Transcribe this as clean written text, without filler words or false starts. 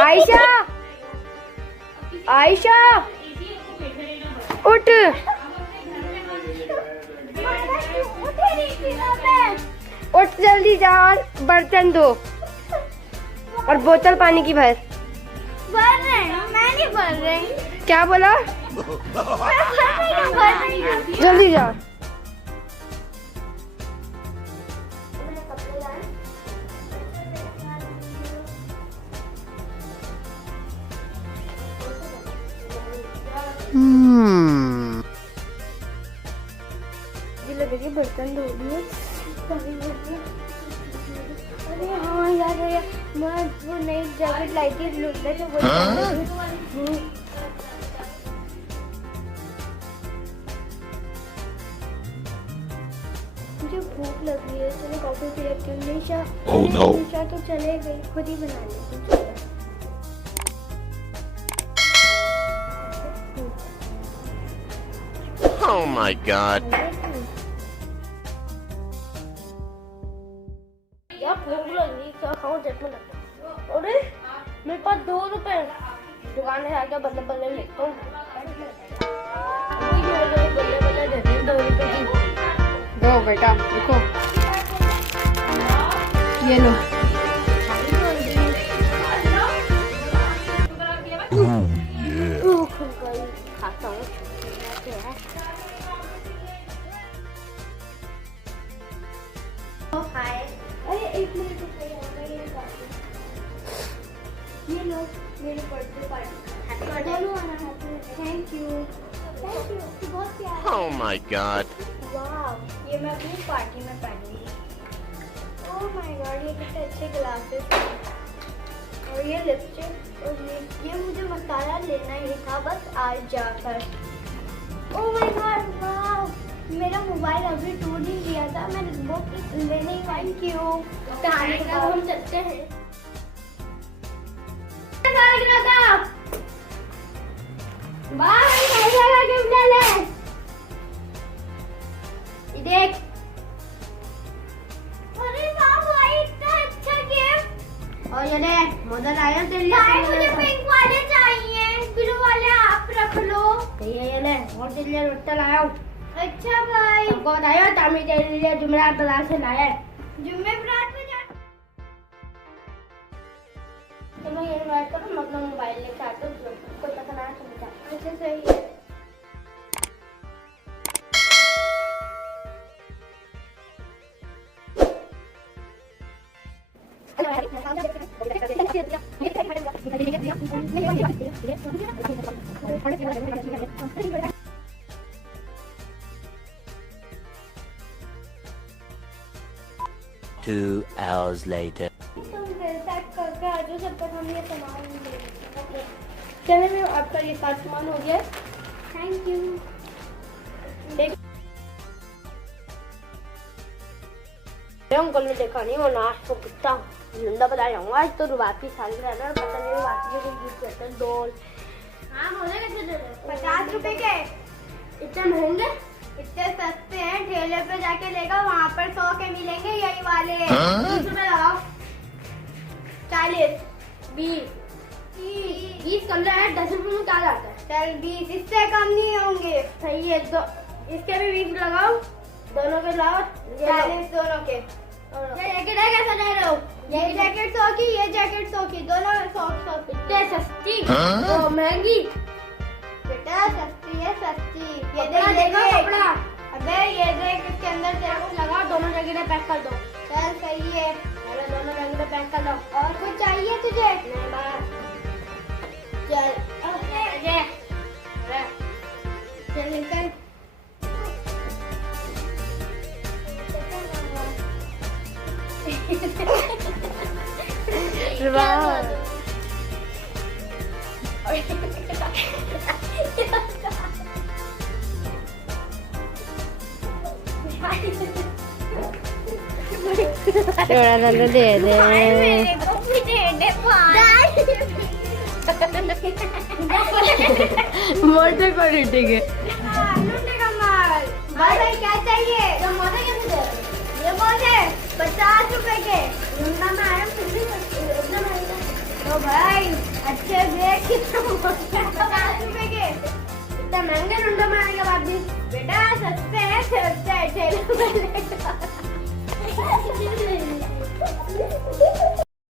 आयशा आयशा उठ। उठ जल्दी जा और बर्तन धो और बोतल पानी की भर। भर रहे हैं, मैं नहीं भर रही। क्या बोला? जल्दी जा। लगेगी बर्तन धो लिए। अरे हाँ यार मैं वो नई जैकेट लाई थी लुटने तो मुझे भूख लगी है तो मैं कॉफी पी लेती हूँ। निशा निशा तो चले गई, खुद ही बना लेती हूँ। Oh my God. यार भूख लगी, क्या खाऊं देखने लगता। अरे मेरे पास 2 रुपए, दुकान से आके बल्ले बल्ले लेता हूँ। बल्ले बल्ले देते हैं 2 रुपए की। दो बेटा देखो, ये लो। खाता हूँ। अरे 1 मिनट ये लो मेरी बर्थडे पार्टी। दोनों आना है। थैंक यू बहुत प्यारा। Oh my God. वाह ये मैं अपनी पार्टी में पहनूंगी। ओह माय गॉड ये कितने अच्छे ग्लासेस हैं और ये लिपस्टिक और ये मुझे मसाला लेना ही था बस आज जाकर। ओह माय गॉड वाह मेरा मोबाइल अभी टूट ही गया था, मैं बुक लेने थैंक यू। हम चलते हैं। देख अरे वाह भाई इतना अच्छा गिफ्ट। और ये ले मदर आया तेरे लिए। भाई मुझे पिंक वाले चाहिए, ब्लू वाले आप रख लो। ये ले और तेरे लिए रोटा लाया हूँ। अच्छा भाई हमको बताया तामी तेरे लिए जुमेरात बाजार से लाया है। जुमेरात में जा। चलो ये बात करो, मैं अपना मोबाइल लेके आता हूँ। कोई पता ना समझा। अच्छा सही है। Two hours later. चलिए मैं आपका ये सामान हो गया। Thank you. अंकल ने देखा नहीं वो नाच को कितना लंदा बता जाऊंगा। आज तो रुबाती साल में रहना, पता नहीं रुबाती के गिफ्ट करते हैं डॉल। हाँ बोले कैसे दे रहे? 50 रुपए के। इतने महंगे? इतने सस्ते हैं, ठेले पे जाके लेगा वहाँ पर 100 के मिलेंगे यही वाले। 20 रुपए लगाओ। 40 20 कम रहा है। 10 रुपए में क्या जाता है? चल 20 इससे कम नहीं होंगे। सही है। इसके भी 20 लगाओ, दोनों के लाओ। 40 दोनों के। ये जैकेट है कैसा दे रहे हो? ये जैकेट 100 की, ये जैकेट 100 की, दोनों 100 की। इतने सस्ती तो महंगी। बेटा सस्ती है सस्ती। ये कपड़ा देखो कपड़ा। अबे ये देख इसके अंदर तेरे को लगा, दोनों जैकेटें पैक कर दो। चल सही है। पहले दोनों जैकेटें पैक कर दो। और कुछ चाहिए तुझे? नहीं बस। चल ये चल निकल। थोड़ा सा तो दे दे। मेरे को भी दे दे मोटे क्वालिटी के। लूटे का माल। भाई भाई क्या चाहिए? समोसे कैसे दे रहे? ये मोजे 50 रुपए के। रुंडा में आया फिर भी इतना महंगा। तो भाई अच्छे देख कितना 50 रुपए के। इतना महंगे रुंडा में आने के बाद भी बेटा सस्ते हैं ठेले पे लेकर।